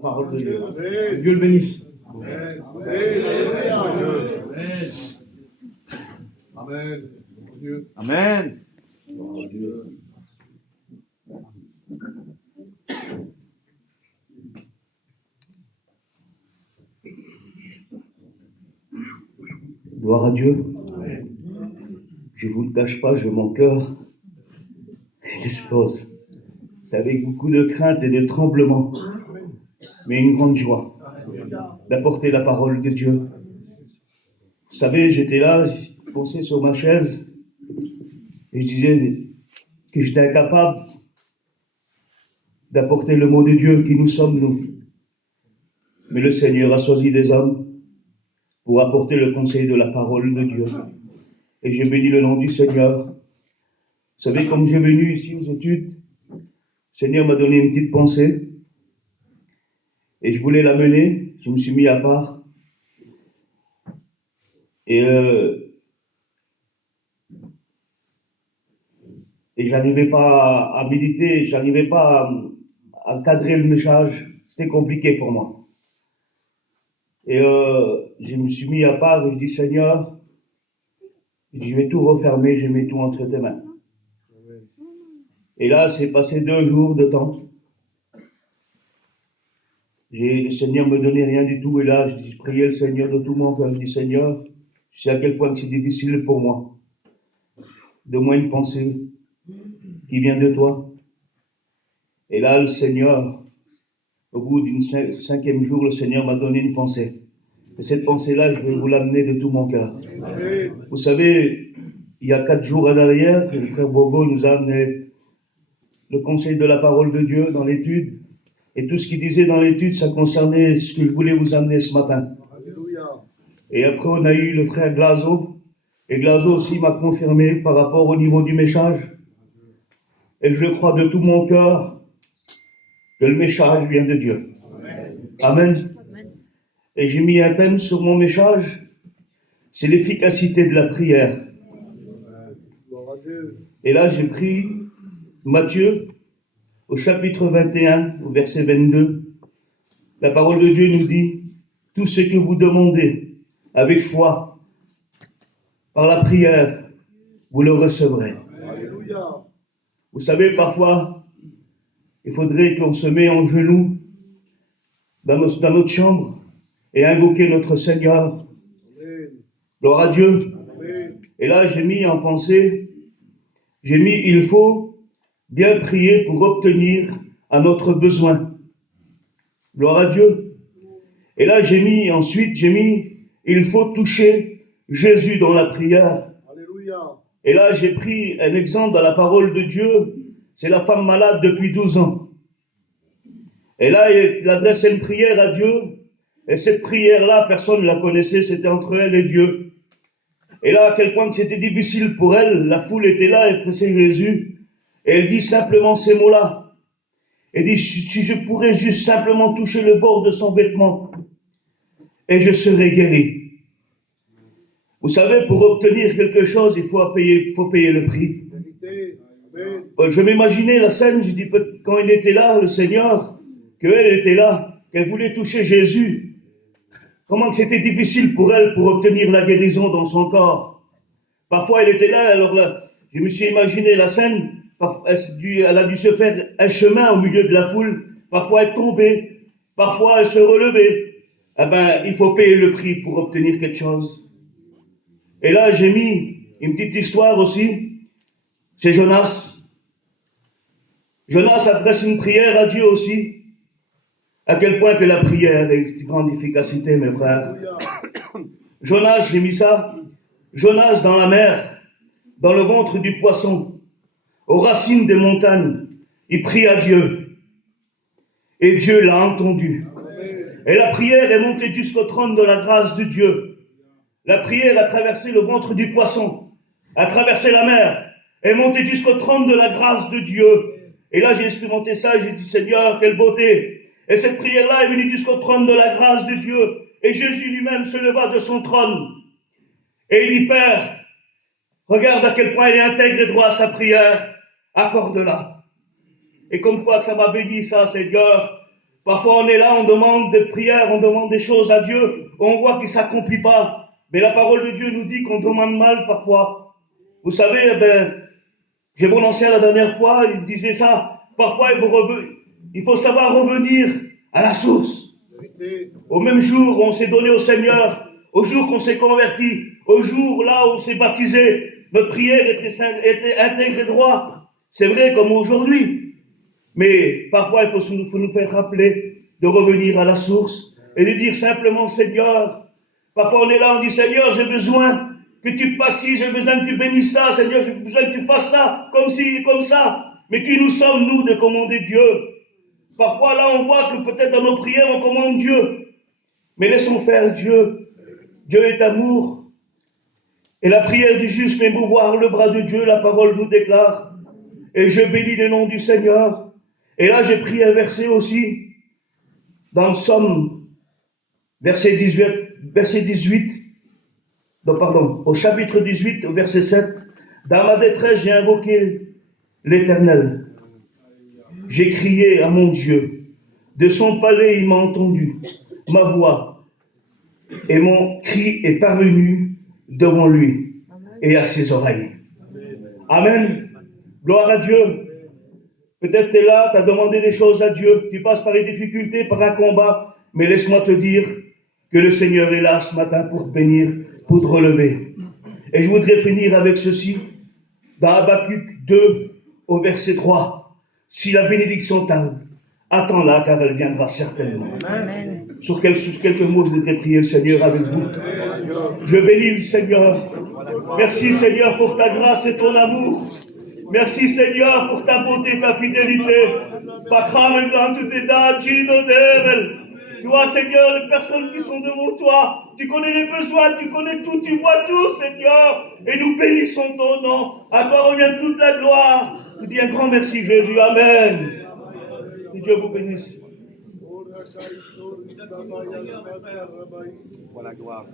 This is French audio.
Parole de Dieu. Que Dieu le bénisse. Amen. Amen. Amen. Gloire à Dieu. Je ne vous le cache pas, mon cœur explose. C'est avec beaucoup de crainte et de tremblement, mais une grande joie d'apporter la parole de Dieu. Vous savez, j'étais là, je pensais sur ma chaise, et je disais que j'étais incapable d'apporter le mot de Dieu qui nous sommes, nous. Mais le Seigneur a choisi des hommes pour apporter le conseil de la parole de Dieu. Et j'ai béni le nom du Seigneur. Vous savez, comme j'ai venu ici aux études, le Seigneur m'a donné une petite pensée. Et je voulais la mener. Je me suis mis à part. Et j'arrivais pas à méditer, j'arrivais pas à cadrer le message. C'était compliqué pour moi. Et je me suis mis à part et je dis, Seigneur, je vais tout refermer, je mets tout entre tes mains. Et là, c'est passé 2 jours de temps. Le Seigneur me donnait rien du tout. Et là, je priais le Seigneur de tout mon cœur. Je dis, Seigneur, je sais à quel point c'est difficile pour moi. Donne-moi une pensée qui vient de toi. Et là, le Seigneur, au bout du 5e jour, le Seigneur m'a donné une pensée. Et cette pensée-là, je vais vous l'amener de tout mon cœur. Vous savez, il y a 4 jours en arrière, le frère Bobo nous a amené le conseil de la parole de Dieu dans l'étude. Et tout ce qu'il disait dans l'étude, ça concernait ce que je voulais vous amener ce matin. Alléluia. Et après, on a eu le frère Glazo. Et Glazo aussi m'a confirmé par rapport au niveau du message. Et je crois de tout mon cœur que le message vient de Dieu. Amen. Amen. Et j'ai mis un thème sur mon message, c'est l'efficacité de la prière. Et là, j'ai pris Matthieu, au chapitre 21, au verset 22. La parole de Dieu nous dit, tout ce que vous demandez avec foi, par la prière, vous le recevrez. Alléluia. Vous savez, parfois, il faudrait qu'on se mette en genoux dans notre chambre et invoquer notre Seigneur. Amen. Gloire à Dieu. Amen. Et là, j'ai mis en pensée, il faut bien prier pour obtenir à notre besoin. Gloire à Dieu. Et là, j'ai mis, il faut toucher Jésus dans la prière. Alléluia. Et là, j'ai pris un exemple dans la parole de Dieu. C'est la femme malade depuis 12 ans. Et là, il adressait une prière à Dieu. Et cette prière-là, personne ne la connaissait, c'était entre elle et Dieu. Et là, à quel point c'était difficile pour elle, la foule était là, elle pressait Jésus. Et elle dit simplement ces mots-là. Elle dit, si je pourrais juste simplement toucher le bord de son vêtement, et je serai guéri. Vous savez, pour obtenir quelque chose, il faut payer le prix. Je m'imaginais la scène, je dis, quand il était là, le Seigneur, qu'elle était là, qu'elle voulait toucher Jésus, comment que c'était difficile pour elle pour obtenir la guérison dans son corps. Parfois, elle était là, alors là, je me suis imaginé la scène, elle a dû se faire un chemin au milieu de la foule, parfois être tombée, parfois elle se relevait. Eh ben, il faut payer le prix pour obtenir quelque chose. Et là, j'ai mis une petite histoire aussi, c'est Jonas. Jonas adresse une prière à Dieu aussi. À quel point que la prière est de grande efficacité, mes frères. Jonas, j'ai mis ça. Jonas dans la mer, dans le ventre du poisson, aux racines des montagnes, il prie à Dieu. Et Dieu l'a entendu. Et la prière est montée jusqu'au trône de la grâce de Dieu. La prière a traversé le ventre du poisson, a traversé la mer, est montée jusqu'au trône de la grâce de Dieu. Et là, j'ai expérimenté ça et j'ai dit, Seigneur, quelle beauté. Et cette prière-là est venue jusqu'au trône de la grâce de Dieu. Et Jésus lui-même se leva de son trône. Et il dit, Père, regarde à quel point il est intègre et droit à sa prière. Accorde-la. Et comme quoi que ça m'a béni, ça, Seigneur. Parfois, on est là, on demande des prières, on demande des choses à Dieu, on voit qu'il ne s'accomplit pas. Mais la parole de Dieu nous dit qu'on demande mal parfois. Vous savez, j'ai mon ancien la dernière fois, il disait ça. Parfois, il faut savoir revenir à la source. Au même jour où on s'est donné au Seigneur, au jour qu'on s'est converti, au jour là où on s'est baptisé, notre prière était intègre et droite. C'est vrai comme aujourd'hui. Mais parfois, il faut nous faire rappeler de revenir à la source et de dire simplement, Seigneur, parfois on est là, on dit, Seigneur, j'ai besoin que tu fasses ci, j'ai besoin que tu bénisses ça, Seigneur, j'ai besoin que tu fasses ça, comme ci, comme ça. Mais qui nous sommes, nous, de commander Dieu? Parfois, là, on voit que peut-être dans nos prières, on commande Dieu. Mais laissons faire Dieu. Dieu est amour. Et la prière du juste fait mouvoir le bras de Dieu, la parole nous déclare. Et je bénis le nom du Seigneur. Et là, j'ai pris un verset aussi, dans le Psaume, verset 18, au chapitre 18, au verset 7. Dans ma détresse, j'ai invoqué l'Éternel. J'ai crié à mon Dieu. De son palais, il m'a entendu. Ma voix et mon cri est parvenu devant lui et à ses oreilles. Amen. Gloire à Dieu. Peut-être tu es là, tu as demandé des choses à Dieu. Tu passes par des difficultés, par un combat. Mais laisse-moi te dire que le Seigneur est là ce matin pour te bénir, pour te relever. Et je voudrais finir avec ceci. Dans Habakkuk 2, au verset 3. Si la bénédiction tarde, attends-la car elle viendra certainement. Amen. Sur quelques mots, je voudrais prier le Seigneur avec vous. Je bénis le Seigneur. Merci Seigneur pour ta grâce et ton amour. Merci Seigneur pour ta bonté, ta fidélité. Toi Seigneur, les personnes qui sont devant toi, tu connais les besoins, tu connais tout, tu vois tout Seigneur. Et nous bénissons ton nom. À toi revient toute la gloire. Je dis un grand merci Jésus. Amen. Que Dieu vous bénisse. Pour la gloire.